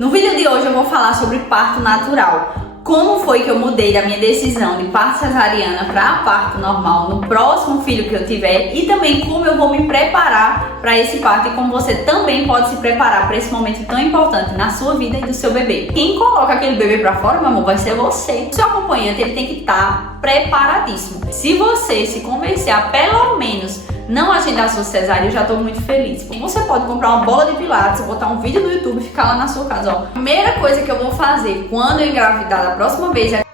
No vídeo de hoje eu vou falar sobre parto natural. Como foi que eu mudei da minha decisão de parto cesariana para parto normal no próximo filho que eu tiver e também como eu vou me preparar para esse parto e como você também pode se preparar para esse momento tão importante na sua vida e do seu bebê. Quem coloca aquele bebê para fora, meu amor, vai ser você. O seu acompanhante ele tem que estar preparadíssimo. Se você se convencer a pelo menos não agendar a sua cesárea, eu já tô muito feliz. Você pode comprar uma bola de pilates, botar um vídeo no YouTube e ficar lá na sua casa, ó. A primeira coisa que eu vou fazer quando eu engravidar da próxima vez é...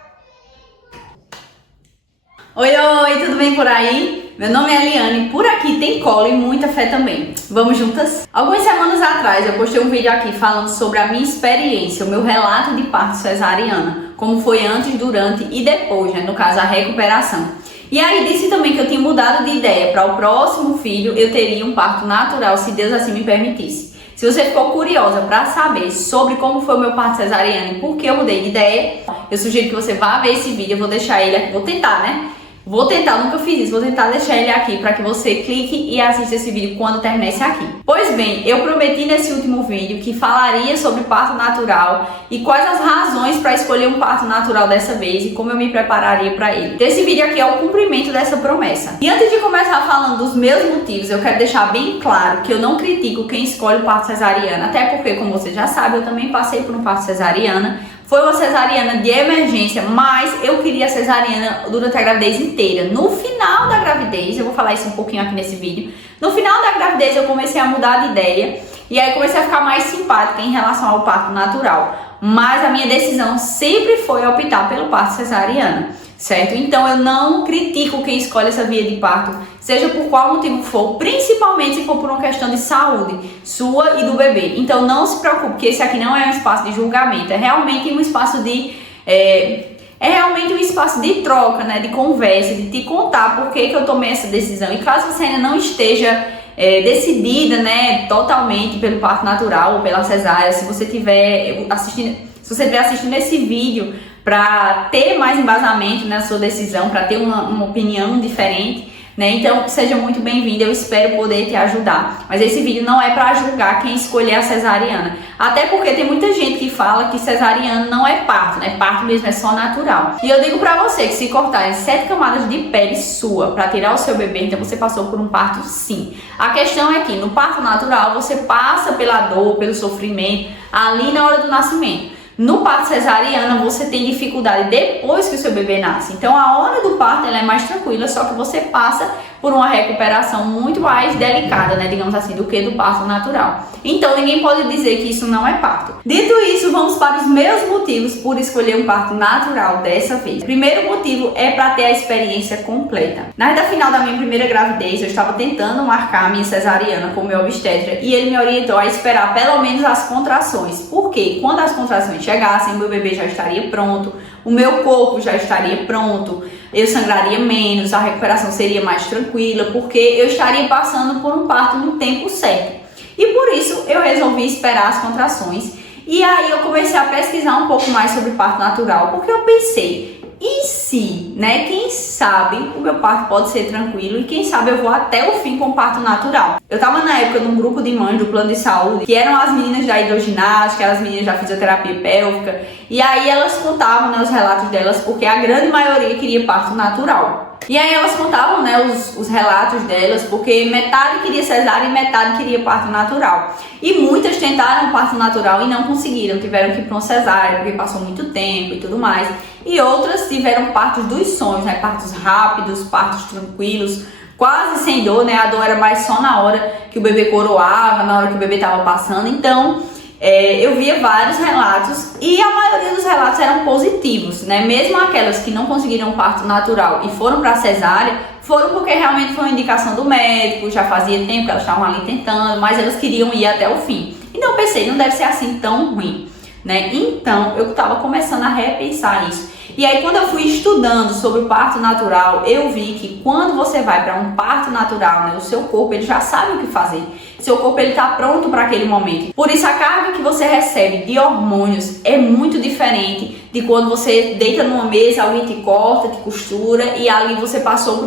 Oi, tudo bem por aí? Meu nome é Eliane, por aqui tem colo e muita fé também. Vamos juntas? Algumas semanas atrás eu postei um vídeo aqui falando sobre a minha experiência, o meu relato de parto cesariana, como foi antes, durante e depois, né? No caso, a recuperação. E aí disse também que eu tinha mudado de ideia, para o próximo filho eu teria um parto natural, se Deus assim me permitisse. Se você ficou curiosa para saber sobre como foi o meu parto cesariano e por que eu mudei de ideia, eu sugiro que você vá ver esse vídeo, eu vou deixar ele aqui, vou tentar, né? Nunca fiz isso, vou tentar deixar ele aqui para que você clique e assista esse vídeo quando terminar esse aqui. Pois bem, eu prometi nesse último vídeo que falaria sobre parto natural e quais as razões para escolher um parto natural dessa vez e como eu me prepararia para ele. Esse vídeo aqui é o cumprimento dessa promessa. E antes de começar falando dos meus motivos, eu quero deixar bem claro que eu não critico quem escolhe o parto cesariano, até porque, como você já sabe, eu também passei por um parto cesariana. Foi uma cesariana de emergência, mas eu queria a cesariana durante a gravidez inteira. No final da gravidez, eu vou falar isso um pouquinho aqui nesse vídeo. No final da gravidez eu comecei a mudar de ideia e aí comecei a ficar mais simpática em relação ao parto natural. Mas a minha decisão sempre foi optar pelo parto cesariana, certo? Então eu não critico quem escolhe essa via de parto, seja por qual motivo for, principalmente se for por uma questão de saúde sua e do bebê. Então não se preocupe, que esse aqui não é um espaço de julgamento, é realmente um espaço de realmente um espaço de troca, né, de conversa, de te contar por que eu tomei essa decisão. E caso você ainda não esteja decidida, né, totalmente pelo parto natural ou pela cesárea, se você estiver assistindo esse vídeo para ter mais embasamento na sua decisão, para ter uma opinião diferente, né? Então seja muito bem-vindo, eu espero poder te ajudar. Mas esse vídeo não é para julgar quem escolher a cesariana, até porque tem muita gente que fala que cesariana não é parto, né? Parto mesmo é só natural. E eu digo para você que se cortarem 7 camadas de pele sua para tirar o seu bebê, então você passou por um parto sim. A questão é que no parto natural você passa pela dor, pelo sofrimento ali na hora do nascimento. No parto cesariana você tem dificuldade depois que o seu bebê nasce. Então a hora do parto ela é mais tranquila, só que você passa por uma recuperação muito mais delicada, né, digamos assim, do que do parto natural. Então ninguém pode dizer que isso não é parto. Dito isso, vamos para os meus motivos por escolher um parto natural dessa vez. O primeiro motivo é para ter a experiência completa. Na reta final da minha primeira gravidez, eu estava tentando marcar a minha cesariana com o meu obstetra e ele me orientou a esperar pelo menos as contrações. Porque quando as contrações chegassem, o meu bebê já estaria pronto, o meu corpo já estaria pronto, eu sangraria menos, a recuperação seria mais tranquila, porque eu estaria passando por um parto no tempo certo. E por isso eu resolvi esperar as contrações. E aí eu comecei a pesquisar um pouco mais sobre parto natural, porque eu pensei, e se, né, quem sabe o meu parto pode ser tranquilo e quem sabe eu vou até o fim com o parto natural. Eu tava na época num grupo de mães do plano de saúde, que eram as meninas da hidroginástica, as meninas da fisioterapia pélvica, e aí elas contavam, né, os relatos delas, porque a grande maioria queria parto natural. E aí elas contavam, né, os relatos delas, porque metade queria cesárea e metade queria parto natural. E muitas tentaram parto natural e não conseguiram, tiveram que ir para uma cesárea, porque passou muito tempo e tudo mais. E outras tiveram partos dos sonhos, né, partos rápidos, partos tranquilos, quase sem dor, né, a dor era mais só na hora que o bebê coroava, na hora que o bebê estava passando. Então eu via vários relatos e a maioria dos relatos eram positivos, né? Mesmo aquelas que não conseguiram parto natural e foram para cesárea, foram porque realmente foi uma indicação do médico, já fazia tempo que elas estavam ali tentando, mas elas queriam ir até o fim. Então eu pensei, não deve ser assim tão ruim, né? Então eu estava começando a repensar isso. E aí quando eu fui estudando sobre o parto natural, eu vi que quando você vai para um parto natural, né, o seu corpo ele já sabe o que fazer. Seu corpo ele tá pronto para aquele momento. Por isso a carga que você recebe de hormônios é muito diferente de quando você deita numa mesa, alguém te corta, te costura e ali você passou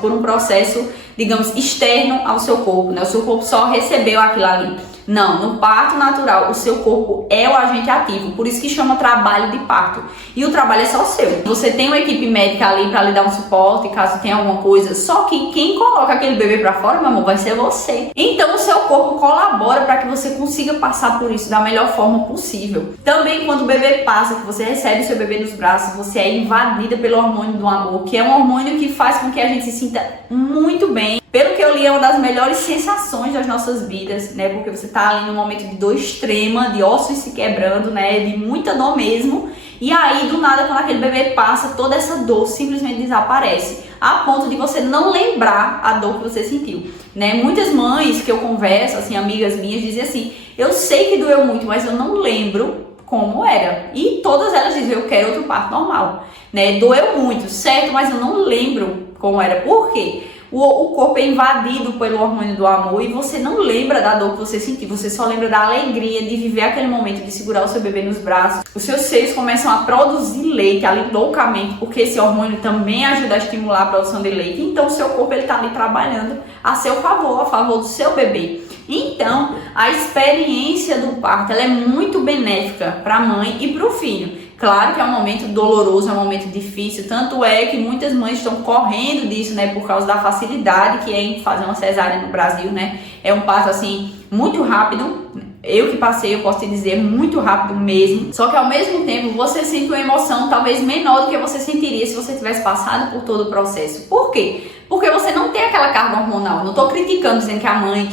por um processo, digamos, externo ao seu corpo, né? O seu corpo só recebeu aquilo ali. Não, no parto natural, o seu corpo é o agente ativo, por isso que chama trabalho de parto. E o trabalho é só seu. Você tem uma equipe médica ali para lhe dar um suporte, caso tenha alguma coisa, só que quem coloca aquele bebê para fora, meu amor, vai ser você. Então o seu corpo colabora para que você consiga passar por isso da melhor forma possível. Também quando o bebê passa, que você recebe o seu bebê nos braços, você é invadida pelo hormônio do amor, que é um hormônio que faz com que a gente se sinta muito bem. Pelo que eu li, é uma das melhores sensações das nossas vidas, né? Porque você tá ali num momento de dor extrema, de ossos se quebrando, né? De muita dor mesmo. E aí, do nada, quando aquele bebê passa, toda essa dor simplesmente desaparece. A ponto de você não lembrar a dor que você sentiu, né? Muitas mães que eu converso, assim, amigas minhas, dizem assim: eu sei que doeu muito, mas eu não lembro como era. E todas elas dizem: eu quero outro parto normal, né? Doeu muito, certo? Mas eu não lembro como era. Por quê? O corpo é invadido pelo hormônio do amor e você não lembra da dor que você sentiu, você só lembra da alegria de viver aquele momento, de segurar o seu bebê nos braços. Os seus seios começam a produzir leite ali loucamente, porque esse hormônio também ajuda a estimular a produção de leite. Então o seu corpo ele tá ali trabalhando a seu favor, a favor do seu bebê. Então a experiência do parto ela é muito benéfica para a mãe e para o filho. Claro que é um momento doloroso, é um momento difícil, tanto é que muitas mães estão correndo disso, né, por causa da facilidade que é em fazer uma cesárea no Brasil, né, é um parto, assim, muito rápido, eu que passei, eu posso te dizer, muito rápido mesmo, só que ao mesmo tempo você sente uma emoção talvez menor do que você sentiria se você tivesse passado por todo o processo. Por quê? Porque você não tem aquela carga hormonal, não tô criticando, dizendo que a mãe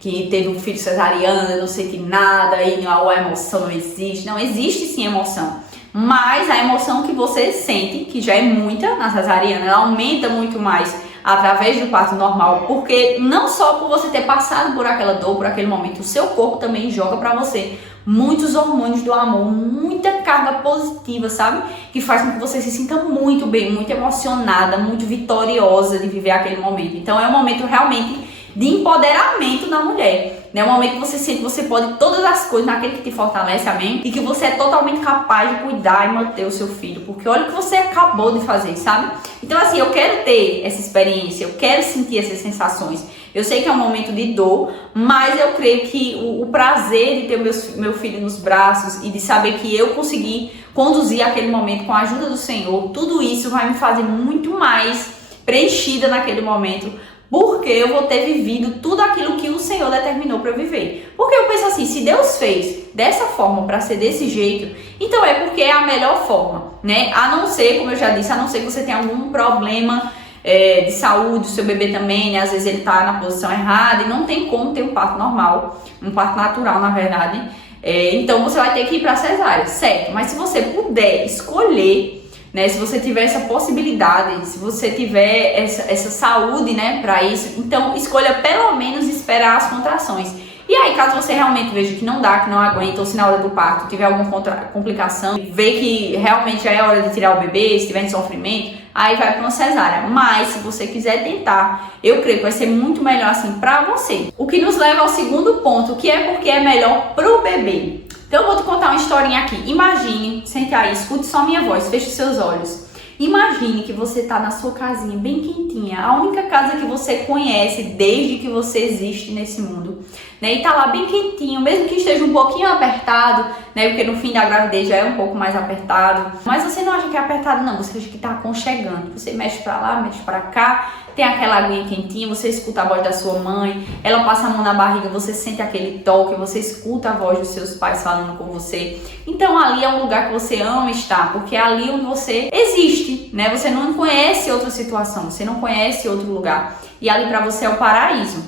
que teve um filho cesariano, não sente nada, e a emoção não existe, não, existe sim emoção. Mas a emoção que você sente, que já é muita na cesariana, ela aumenta muito mais através do parto normal, porque não só por você ter passado por aquela dor, por aquele momento, o seu corpo também joga pra você muitos hormônios do amor, muita carga positiva, sabe? Que faz com que você se sinta muito bem, muito emocionada, muito vitoriosa de viver aquele momento. Então é um momento realmente de empoderamento da mulher, né? Um momento que você sente que você pode todas as coisas naquele que te fortalece, amém? E que você é totalmente capaz de cuidar e manter o seu filho, porque olha o que você acabou de fazer, sabe? Então assim, eu quero ter essa experiência, eu quero sentir essas sensações. Eu sei que é um momento de dor, mas eu creio que o prazer de ter meu filho nos braços e de saber que eu consegui conduzir aquele momento com a ajuda do Senhor, tudo isso vai me fazer muito mais preenchida naquele momento, porque eu vou ter vivido tudo aquilo que o Senhor determinou para eu viver. Porque eu penso assim, se Deus fez dessa forma para ser desse jeito, então é porque é a melhor forma, né? A não ser, como eu já disse, a não ser que você tenha algum problema de saúde, o seu bebê também, né? Às vezes ele tá na posição errada e não tem como ter um parto normal, um parto natural, na verdade. Então você vai ter que ir para cesárea, certo? Mas se você puder escolher, né, se você tiver essa possibilidade, se você tiver essa saúde, né, para isso, então escolha pelo menos esperar as contrações. E aí, caso você realmente veja que não dá, que não aguenta, ou se na hora do parto tiver alguma complicação, vê que realmente já é hora de tirar o bebê, se tiver em sofrimento, aí vai para uma cesárea. Mas se você quiser tentar, eu creio que vai ser muito melhor assim para você. O que nos leva ao segundo ponto, que é porque é melhor pro bebê. Então eu vou te contar uma historinha aqui. Imagine, sente aí, escute só a minha voz, feche seus olhos. Imagine que você tá na sua casinha bem quentinha, a única casa que você conhece desde que você existe nesse mundo, né? E tá lá bem quentinho, mesmo que esteja um pouquinho apertado, né? Porque no fim da gravidez já é um pouco mais apertado, mas você não acha que é apertado não, você acha que tá aconchegando. Você mexe pra lá, mexe pra cá, tem aquela aguinha quentinha, você escuta a voz da sua mãe, ela passa a mão na barriga, você sente aquele toque, você escuta a voz dos seus pais falando com você. Então ali é um lugar que você ama estar, porque é ali onde você existe, né? Você não conhece outra situação, você não conhece outro lugar. E ali pra você é o paraíso.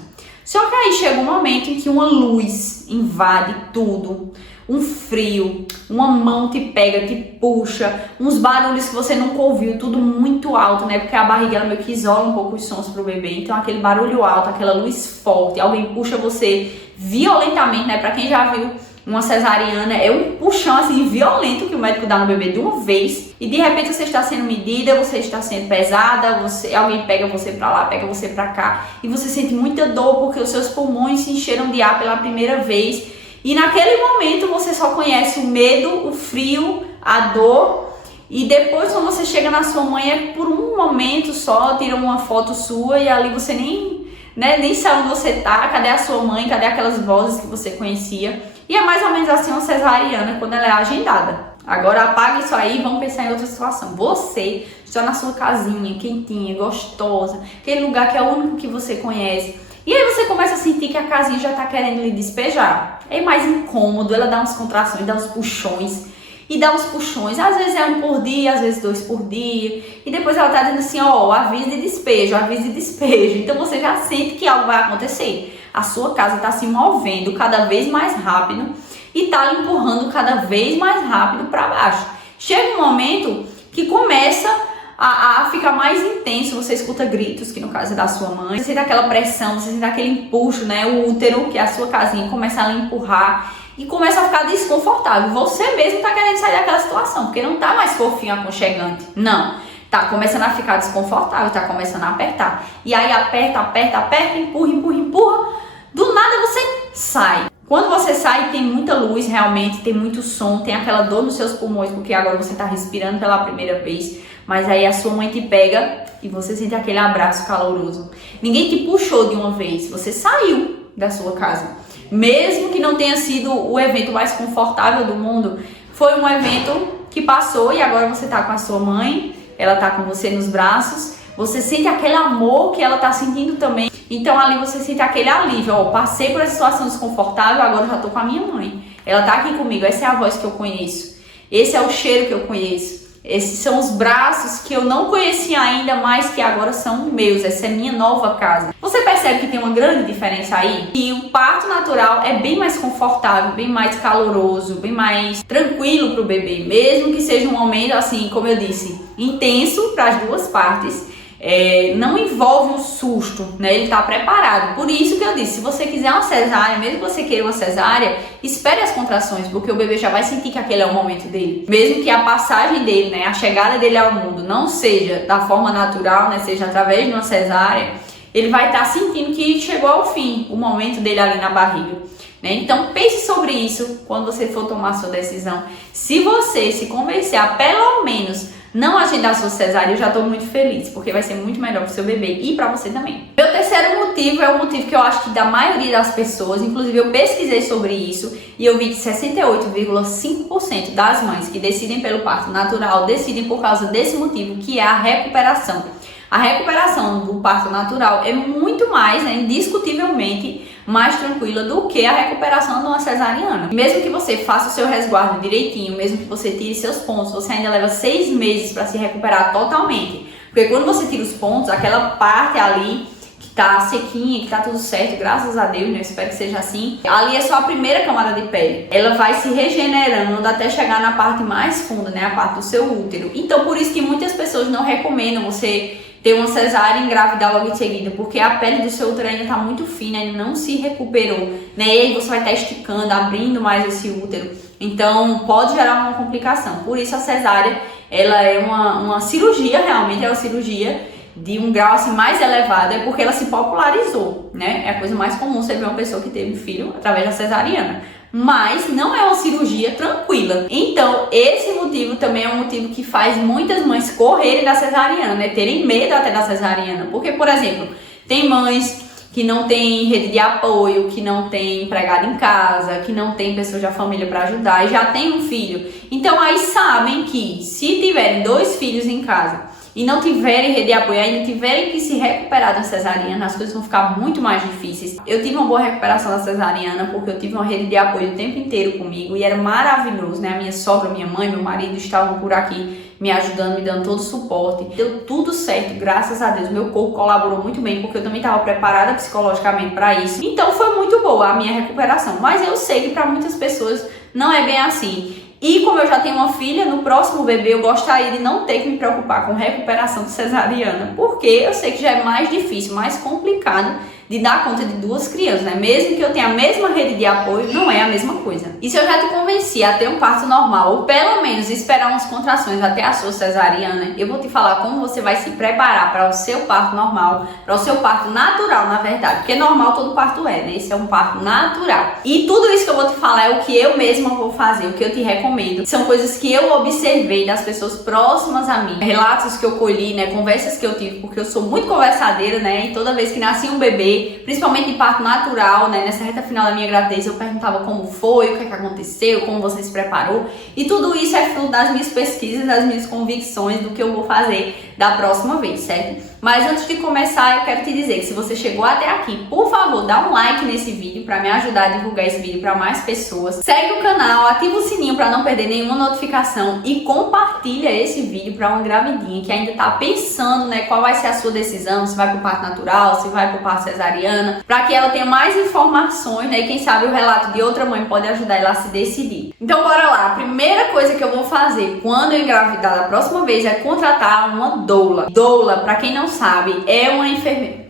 Só que aí chega um momento em que uma luz invade tudo. Um frio, uma mão te pega, te puxa, uns barulhos que você nunca ouviu, tudo muito alto, né? Porque a barriga ela meio que isola um pouco os sons pro bebê. Então aquele barulho alto, aquela luz forte, alguém puxa você violentamente, né? Pra quem já viu uma cesariana, é um puxão assim violento que o médico dá no bebê de uma vez. E de repente você está sendo medida, você está sendo pesada, alguém pega você pra lá, pega você pra cá. E você sente muita dor porque os seus pulmões se encheram de ar pela primeira vez. E naquele momento você só conhece o medo, o frio, a dor. E depois quando você chega na sua mãe é por um momento só, tira uma foto sua e ali você né? Nem sabe onde você tá, cadê a sua mãe, cadê aquelas vozes que você conhecia. E é mais ou menos assim uma cesariana quando ela é agendada. Agora apaga isso aí e vamos pensar em outra situação. Você está na sua casinha, quentinha, gostosa, aquele lugar que é o único que você conhece. E aí você começa a sentir que a casinha já tá querendo lhe despejar. É mais incômodo, ela dá umas contrações, dá uns puxões. E dá uns puxões, às vezes é 1 por dia, às vezes 2 por dia. E depois ela tá dizendo assim, ó, aviso de despejo, aviso de despejo. Então você já sente que algo vai acontecer. A sua casa tá se movendo cada vez mais rápido e tá lhe empurrando cada vez mais rápido para baixo. Chega um momento que começa a ficar mais intenso, você escuta gritos, que no caso é da sua mãe, você sente aquela pressão, você sente aquele empuxo, né? O útero, que é a sua casinha, começa a lhe empurrar. E começa a ficar desconfortável. Você mesmo tá querendo sair daquela situação, porque não tá mais fofinho, aconchegante. Não. Tá começando a ficar desconfortável, tá começando a apertar. E aí aperta, aperta, aperta, empurra, empurra, empurra. Do nada você sai. Quando você sai, tem muita luz, realmente, tem muito som, tem aquela dor nos seus pulmões, porque agora você tá respirando pela primeira vez. Mas aí a sua mãe te pega e você sente aquele abraço caloroso. Ninguém te puxou de uma vez, você saiu da sua casa. Mesmo que não tenha sido o evento mais confortável do mundo, foi um evento que passou e agora você tá com a sua mãe, ela tá com você nos braços, você sente aquele amor que ela tá sentindo também. Então ali você sente aquele alívio, ó, passei por essa situação desconfortável, agora eu já tô com a minha mãe. Ela tá aqui comigo, essa é a voz que eu conheço, esse é o cheiro que eu conheço. Esses são os braços que eu não conhecia ainda, mas que agora são meus. Essa é minha nova casa. Você percebe que tem uma grande diferença aí? E o parto natural é bem mais confortável, bem mais caloroso, bem mais tranquilo para o bebê. Mesmo que seja um momento, assim, como eu disse, intenso para as duas partes. Não envolve um susto, né? Ele está preparado. Por isso que eu disse, se você quiser uma cesárea, mesmo que você queira uma cesárea, espere as contrações, porque o bebê já vai sentir que aquele é o momento dele. Mesmo que a passagem dele, né, a chegada dele ao mundo não seja da forma natural, né, seja através de uma cesárea, ele vai estar sentindo que chegou ao fim, o momento dele ali na barriga. Então pense sobre isso quando você for tomar sua decisão. Se você se convencer a pelo menos não agendar sua cesárea, eu já estou muito feliz, porque vai ser muito melhor para o seu bebê e para você também. Meu terceiro motivo é o motivo que eu acho que da maioria das pessoas, inclusive eu pesquisei sobre isso e eu vi que 68,5% das mães que decidem pelo parto natural decidem por causa desse motivo, que é a recuperação. A recuperação do parto natural é muito mais, né, indiscutivelmente, mais tranquila do que a recuperação de uma cesariana. Mesmo que você faça o seu resguardo direitinho, mesmo que você tire seus pontos, você ainda leva 6 meses para se recuperar totalmente. Porque quando você tira os pontos, aquela parte ali que tá sequinha, que tá tudo certo, graças a Deus, né? Eu espero que seja assim. Ali é só a primeira camada de pele. Ela vai se regenerando até chegar na parte mais funda, né? A parte do seu útero. Então, por isso que muitas pessoas não recomendam você ter uma cesárea e engravidar logo em seguida, porque a pele do seu útero ainda está muito fina, ainda não se recuperou, né? E aí você vai estar esticando, abrindo mais esse útero, então pode gerar uma complicação. Por isso a cesárea, ela é uma cirurgia, realmente é uma cirurgia de um grau assim mais elevado, é porque ela se popularizou, né? É a coisa mais comum você ver uma pessoa que teve filho através da cesariana. Mas não é uma cirurgia tranquila. Então, esse motivo também é um motivo que faz muitas mães correrem da cesariana, né? Terem medo até da cesariana. Porque, por exemplo, tem mães que não tem rede de apoio, que não tem empregado em casa, que não tem pessoas da família para ajudar e já tem um filho. Então, aí sabem que se tiverem 2 filhos em casa e não tiverem rede de apoio, ainda tiverem que se recuperar da cesariana, as coisas vão ficar muito mais difíceis. Eu tive uma boa recuperação da cesariana porque eu tive uma rede de apoio o tempo inteiro comigo e era maravilhoso, né? A minha sogra, minha mãe, meu marido estavam por aqui me ajudando, me dando todo o suporte. Deu tudo certo, graças a Deus. Meu corpo colaborou muito bem porque eu também estava preparada psicologicamente para isso. Então foi muito boa a minha recuperação. Mas eu sei que para muitas pessoas não é bem assim. E como eu já tenho uma filha, no próximo bebê eu gostaria de não ter que me preocupar com recuperação de cesariana, porque eu sei que já é mais difícil, mais complicado de dar conta de 2 crianças, né? Mesmo que eu tenha a mesma rede de apoio, não é a mesma coisa. E se eu já te convenci a ter um parto normal, ou pelo menos esperar umas contrações até a sua cesariana, eu vou te falar como você vai se preparar para o seu parto normal, para o seu parto natural, na verdade. Porque normal todo parto é, né? Esse é um parto natural. E tudo isso que eu vou te falar é o que eu mesma vou fazer, o que eu te recomendo. São coisas que eu observei das pessoas próximas a mim. Relatos que eu colhi, né? Conversas que eu tive, porque eu sou muito conversadeira, né? E toda vez que nascia um bebê, saber, principalmente de parto natural, né? Nessa reta final da minha gravidez eu perguntava como foi, o que é que aconteceu, como você se preparou, e tudo isso é fruto das minhas pesquisas, das minhas convicções do que eu vou fazer da próxima vez, certo? Mas antes de começar, eu quero te dizer que se você chegou até aqui, por favor, dá um like nesse vídeo para me ajudar a divulgar esse vídeo para mais pessoas. Segue o canal, ativa o sininho para não perder nenhuma notificação e compartilha esse vídeo para uma gravidinha que ainda tá pensando, né, qual vai ser a sua decisão, se vai pro parto natural, se vai pro parto cesariana, para que ela tenha mais informações, né, e quem sabe o relato de outra mãe pode ajudar ela a se decidir. Então bora lá, a primeira coisa que eu vou fazer quando eu engravidar da próxima vez é contratar uma doula. Doula, para quem não sabe, é uma enfermeira.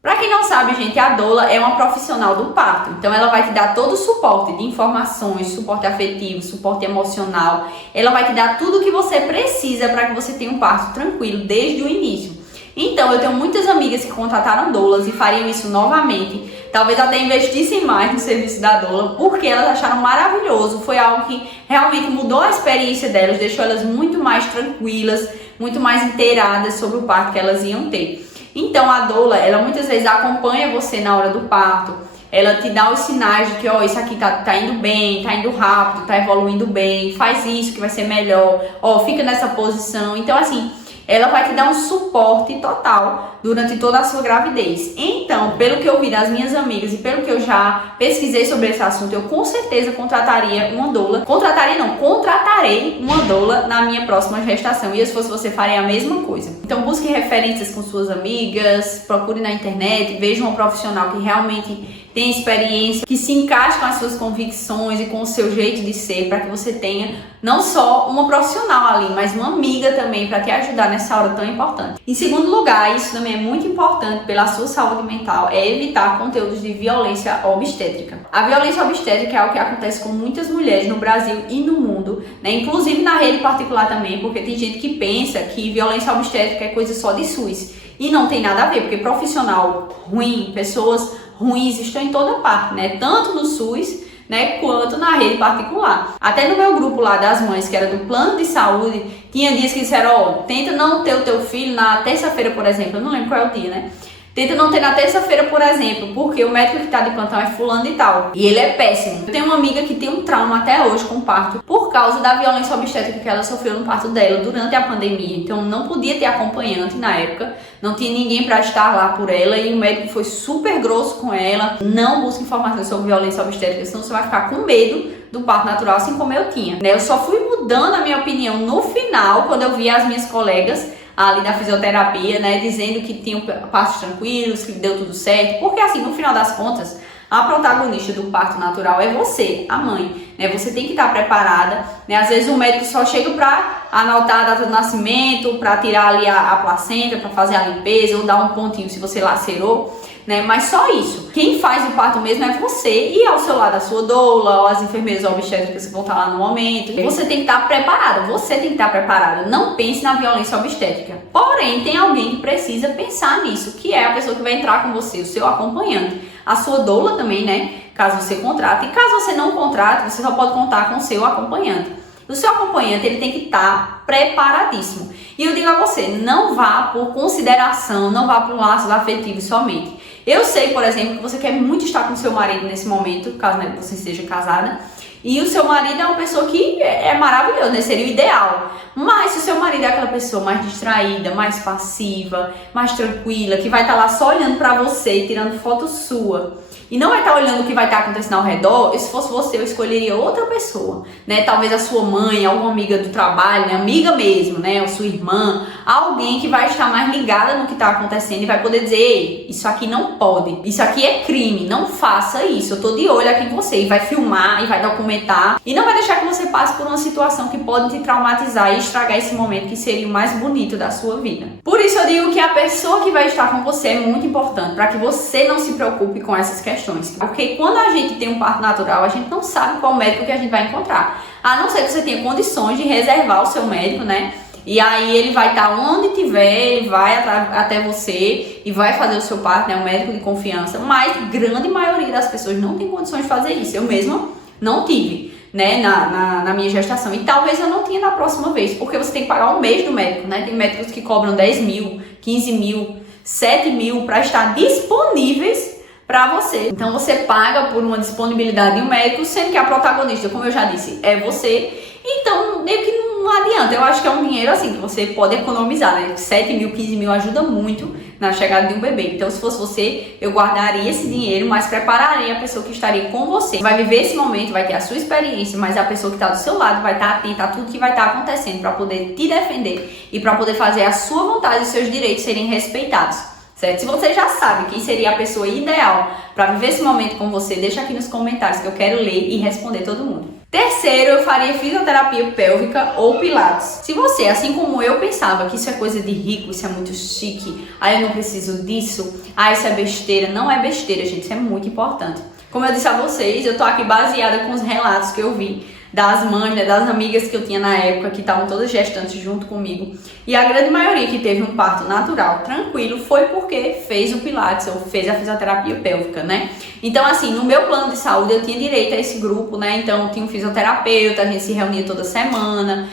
Pra quem não sabe, gente, a doula é uma profissional do parto. Então ela vai te dar todo o suporte de informações, suporte afetivo, suporte emocional. Ela vai te dar tudo o que você precisa para que você tenha um parto tranquilo desde o início. Então eu tenho muitas amigas que contrataram doulas e fariam isso novamente. Talvez até investissem mais no serviço da doula, porque elas acharam maravilhoso. Foi algo que realmente mudou a experiência delas, deixou elas muito mais tranquilas, muito mais inteiradas sobre o parto que elas iam ter. Então a doula, ela muitas vezes acompanha você na hora do parto, ela te dá os sinais de que, ó, isso aqui tá indo bem, tá indo rápido, tá evoluindo bem, faz isso que vai ser melhor, ó, fica nessa posição. Então assim, ela vai te dar um suporte total durante toda a sua gravidez. Então, pelo que eu vi das minhas amigas e pelo que eu já pesquisei sobre esse assunto, eu com certeza contratarei uma doula na minha próxima gestação. E se fosse você, faria a mesma coisa. Então, busque referências com suas amigas, procure na internet, veja uma profissional que realmente tem experiência, que se encaixe com as suas convicções e com o seu jeito de ser, para que você tenha não só uma profissional ali, mas uma amiga também para te ajudar nessa hora tão importante. Em segundo lugar, isso também é muito importante pela sua saúde mental, é evitar conteúdos de violência obstétrica. A violência obstétrica é o que acontece com muitas mulheres no Brasil e no mundo, né? Inclusive na rede particular também, porque tem gente que pensa que violência obstétrica é coisa só de SUS. E não tem nada a ver, porque profissional ruim, pessoas ruins estão em toda parte, né? Tanto no SUS, né, quanto na rede particular. Até no meu grupo lá das mães, que era do plano de saúde, tinha dias que disseram, ó, tenta não ter o teu filho na terça-feira, por exemplo. Eu não lembro qual é o dia, né? Tenta não ter na terça-feira, por exemplo, porque o médico que tá de plantão é fulano e tal. E ele é péssimo. Eu tenho uma amiga que tem um trauma até hoje com o parto por causa da violência obstétrica que ela sofreu no parto dela durante a pandemia. Então não podia ter acompanhante na época, não tinha ninguém para estar lá por ela e o médico foi super grosso com ela. Não busque informações sobre violência obstétrica, senão você vai ficar com medo do parto natural, assim como eu tinha. Eu só fui mudando a minha opinião no final, quando eu vi as minhas colegas ali da fisioterapia, né, dizendo que tinham partos tranquilos, que deu tudo certo, porque assim, no final das contas, a protagonista do parto natural é você, a mãe, né, você tem que estar preparada, né, às vezes o médico só chega para anotar a data do nascimento, para tirar ali a placenta, para fazer a limpeza, ou dar um pontinho se você lacerou, né, mas só isso. Quem faz o parto mesmo é você e ao seu lado a sua doula ou as enfermeiras obstétricas que vão estar lá no momento. Você tem que estar preparada, você tem que estar preparada. Não pense na violência obstétrica. Porém, tem alguém que precisa pensar nisso, que é a pessoa que vai entrar com você, o seu acompanhante. A sua doula também, né, caso você contrate. E caso você não contrate, você só pode contar com o seu acompanhante. O seu acompanhante, ele tem que estar preparadíssimo. E eu digo a você, não vá por consideração, não vá por laços afetivos somente. Eu sei, por exemplo, que você quer muito estar com seu marido nesse momento, caso você esteja casada, e o seu marido é uma pessoa que é maravilhosa, né? Seria o ideal. Mas se o seu marido é aquela pessoa mais distraída, mais passiva, mais tranquila, que vai estar lá só olhando pra você, tirando foto sua, e não vai estar olhando o que vai estar acontecendo ao redor, e se fosse você, eu escolheria outra pessoa, né? Talvez a sua mãe, alguma amiga do trabalho, né? Amiga mesmo, né? Ou sua irmã, alguém que vai estar mais ligada no que está acontecendo e vai poder dizer, ei, isso aqui não pode, isso aqui é crime, não faça isso, eu tô de olho aqui em você, e vai filmar, e vai documentar, e não vai deixar que você passe por uma situação que pode te traumatizar e estragar esse momento que seria o mais bonito da sua vida. Por isso eu digo que a pessoa que vai estar com você é muito importante, para que você não se preocupe com essas questões. Porque quando a gente tem um parto natural, a gente não sabe qual médico que a gente vai encontrar. A não ser que você tenha condições de reservar o seu médico, né? E aí ele vai estar onde tiver, ele vai até você e vai fazer o seu parto, né? Um médico de confiança. Mas a grande maioria das pessoas não tem condições de fazer isso. Eu mesma não tive, né? Na minha gestação. E talvez eu não tinha na próxima vez, porque você tem que pagar um mês do médico, né? Tem médicos que cobram 10 mil, 15 mil, 7 mil para estar disponíveis para você. Então você paga por uma disponibilidade de um médico, sendo que a protagonista, como eu já disse, é você. Então meio que não adianta. Eu acho que é um dinheiro assim que você pode economizar, né? 7 mil, 15 mil ajuda muito na chegada de um bebê. Então se fosse você, eu guardaria esse dinheiro, mas prepararia a pessoa que estaria com você. Vai viver esse momento, vai ter a sua experiência, mas a pessoa que está do seu lado vai estar atenta a tudo que vai estar acontecendo para poder te defender e para poder fazer a sua vontade e os seus direitos serem respeitados. Certo? Se você já sabe quem seria a pessoa ideal para viver esse momento com você, deixa aqui nos comentários que eu quero ler e responder todo mundo. Terceiro, eu faria fisioterapia pélvica ou pilates. Se você, assim como eu, pensava que isso é coisa de rico, isso é muito chique, eu não preciso disso, isso é besteira, não é besteira, gente, isso é muito importante. Como eu disse a vocês, eu tô aqui baseada com os relatos que eu vi das mães, né, das amigas que eu tinha na época, que estavam todas gestantes junto comigo. E a grande maioria que teve um parto natural, tranquilo, foi porque fez o pilates ou fez a fisioterapia pélvica, né? Então, assim, no meu plano de saúde eu tinha direito a esse grupo, né? Então, tinha um fisioterapeuta, a gente se reunia toda semana.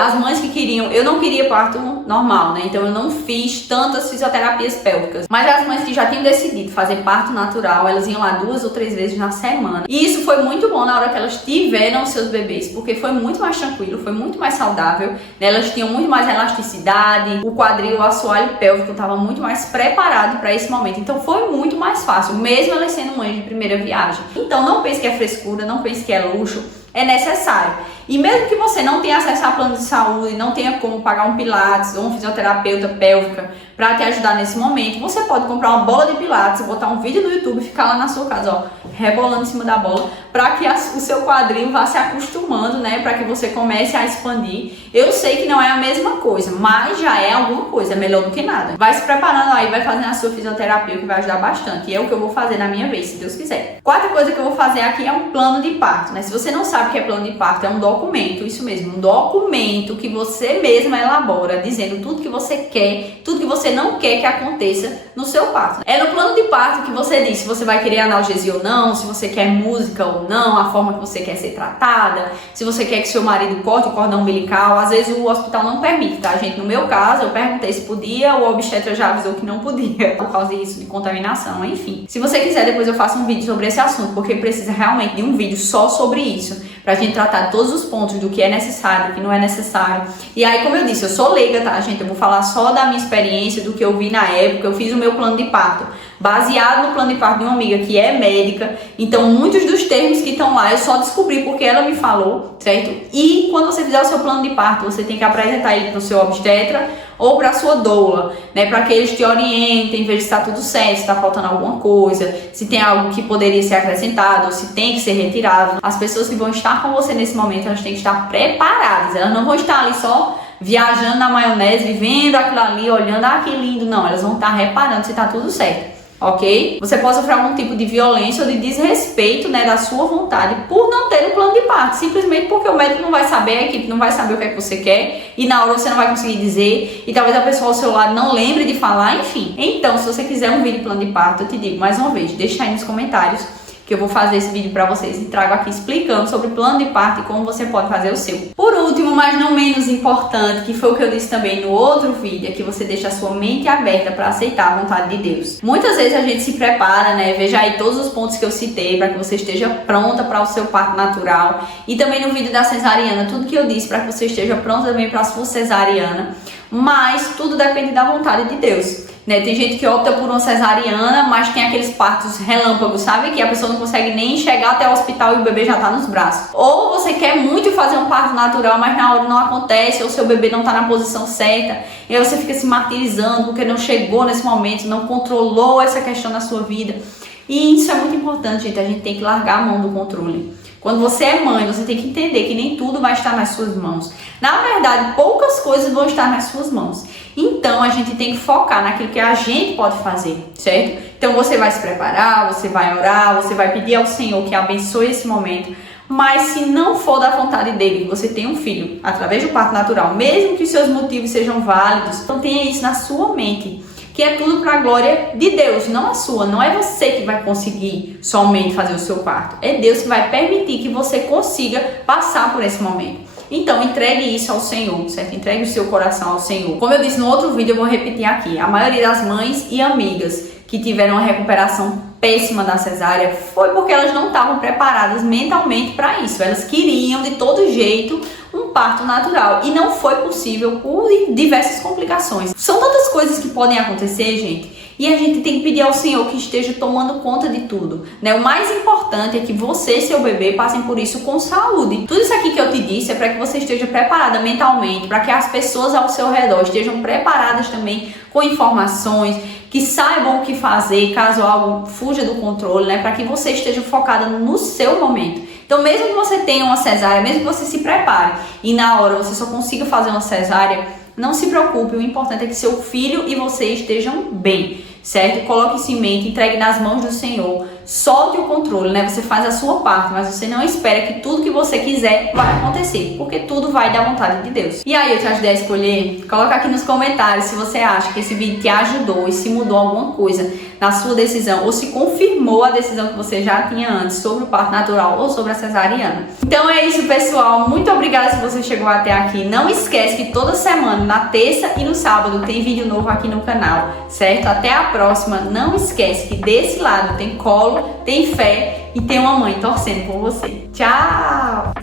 As mães que queriam, eu não queria parto normal, né? Então eu não fiz tantas fisioterapias pélvicas. Mas as mães que já tinham decidido fazer parto natural, elas iam lá 2 ou 3 vezes na semana. E isso foi muito bom na hora que elas tiveram os seus bebês, porque foi muito mais tranquilo, foi muito mais saudável, né? Elas tinham muito mais elasticidade, o quadril, o assoalho pélvico estava muito mais preparado para esse momento. Então foi muito mais fácil, mesmo elas sendo mães de primeira viagem. Então não pense que é frescura, não pense que é luxo. É necessário. E mesmo que você não tenha acesso a plano de saúde, não tenha como pagar um pilates ou um fisioterapeuta pélvica para te ajudar nesse momento, você pode comprar uma bola de pilates, botar um vídeo no YouTube e ficar lá na sua casa, ó, rebolando em cima da bola, para que o seu quadril vá se acostumando, né, para que você comece a expandir. Eu sei que não é a mesma coisa, mas já é alguma coisa, é melhor do que nada. Vai se preparando aí, vai fazendo a sua fisioterapia, que vai ajudar bastante. E é o que eu vou fazer na minha vez, se Deus quiser. Quarta coisa que eu vou fazer aqui é um plano de parto, né? Se você não sabe o que é plano de parto, é um documento, isso mesmo, um documento que você mesma elabora, dizendo tudo que você quer, tudo que você não quer que aconteça no seu parto. É no plano de parto que você diz se você vai querer analgesia ou não, se você quer música ou não, a forma que você quer ser tratada, se você quer que seu marido corte o cordão umbilical. Às vezes o hospital não permite, tá, gente? No meu caso, eu perguntei se podia, o obstetra já avisou que não podia, por causa de risco de contaminação, enfim. Se você quiser, depois eu faço um vídeo sobre esse assunto, porque precisa realmente de um vídeo só sobre isso, pra gente tratar todos os pontos do que é necessário, do que não é necessário. E aí, como eu disse, eu sou leiga, tá, gente? Eu vou falar só da minha experiência, do que eu vi na época. Eu fiz o meu plano de parto baseado no plano de parto de uma amiga que é médica. Então, muitos dos termos que estão lá eu só descobri porque ela me falou, certo? E quando você fizer o seu plano de parto, você tem que apresentar ele pro seu obstetra ou para sua doula, né, para que eles te orientem, ver se está tudo certo, se está faltando alguma coisa, se tem algo que poderia ser acrescentado, ou se tem que ser retirado. As pessoas que vão estar com você nesse momento, elas têm que estar preparadas, elas não vão estar ali só viajando na maionese, vivendo aquilo ali, olhando, que lindo, não, elas vão estar reparando se está tudo certo. Ok? Você pode sofrer algum tipo de violência ou de desrespeito, né, da sua vontade por não ter um plano de parto, simplesmente porque o médico não vai saber, a equipe não vai saber o que é que você quer e na hora você não vai conseguir dizer e talvez a pessoa ao seu lado não lembre de falar, enfim. Então, se você quiser um vídeo de plano de parto, eu te digo mais uma vez, deixa aí nos comentários que eu vou fazer esse vídeo pra vocês e trago aqui explicando sobre o plano de parto e como você pode fazer o seu. Por último, mas não menos importante, que foi o que eu disse também no outro vídeo, é que você deixa a sua mente aberta para aceitar a vontade de Deus. Muitas vezes a gente se prepara, né? Veja aí todos os pontos que eu citei para que você esteja pronta para o seu parto natural. E também no vídeo da cesariana, tudo que eu disse para que você esteja pronta também para a sua cesariana. Mas tudo depende da vontade de Deus. Né? Tem gente que opta por uma cesariana, mas tem aqueles partos relâmpagos, sabe? Que a pessoa não consegue nem chegar até o hospital e o bebê já tá nos braços. Ou você quer muito fazer um parto natural, mas na hora não acontece, ou seu bebê não tá na posição certa, e aí você fica se martirizando porque não chegou nesse momento, não controlou essa questão na sua vida. E isso é muito importante, gente. A gente tem que largar a mão do controle. Quando você é mãe, você tem que entender que nem tudo vai estar nas suas mãos. Na verdade, poucas coisas vão estar nas suas mãos. Então, a gente tem que focar naquilo que a gente pode fazer, certo? Então, você vai se preparar, você vai orar, você vai pedir ao Senhor que abençoe esse momento. Mas se não for da vontade dele, você tem um filho através do parto natural, mesmo que os seus motivos sejam válidos, então tenha isso na sua mente. Que é tudo para a glória de Deus, não a sua. Não é você que vai conseguir somente fazer o seu parto. É Deus que vai permitir que você consiga passar por esse momento. Então entregue isso ao Senhor, certo? Entregue o seu coração ao Senhor. Como eu disse no outro vídeo, eu vou repetir aqui. A maioria das mães e amigas que tiveram uma recuperação péssima da cesárea foi porque elas não estavam preparadas mentalmente para isso. Elas queriam de todo jeito um parto natural e não foi possível por diversas complicações. São tantas coisas que podem acontecer, gente, e a gente tem que pedir ao Senhor que esteja tomando conta de tudo, né? O mais importante é que você e seu bebê passem por isso com saúde. Tudo isso aqui que eu te disse é para que você esteja preparada mentalmente, para que as pessoas ao seu redor estejam preparadas também com informações, que saibam o que fazer caso algo fuja do controle, né? Para que você esteja focada no seu momento. Então, mesmo que você tenha uma cesárea, mesmo que você se prepare e na hora você só consiga fazer uma cesárea, não se preocupe, o importante é que seu filho e você estejam bem, certo? Coloque isso em mente, entregue nas mãos do Senhor, solte o controle, né? Você faz a sua parte, mas você não espera que tudo que você quiser vai acontecer, porque tudo vai da vontade de Deus. E aí, eu te ajudei a escolher? Coloca aqui nos comentários se você acha que esse vídeo te ajudou e se mudou alguma coisa na sua decisão, ou se confirmou a decisão que você já tinha antes sobre o parto natural ou sobre a cesariana. Então é isso, pessoal. Muito obrigada se você chegou até aqui. Não esquece que toda semana, na terça e no sábado, tem vídeo novo aqui no canal, certo? Até a próxima. Não esquece que desse lado tem colo, tem fé e tem uma mãe torcendo por você. Tchau!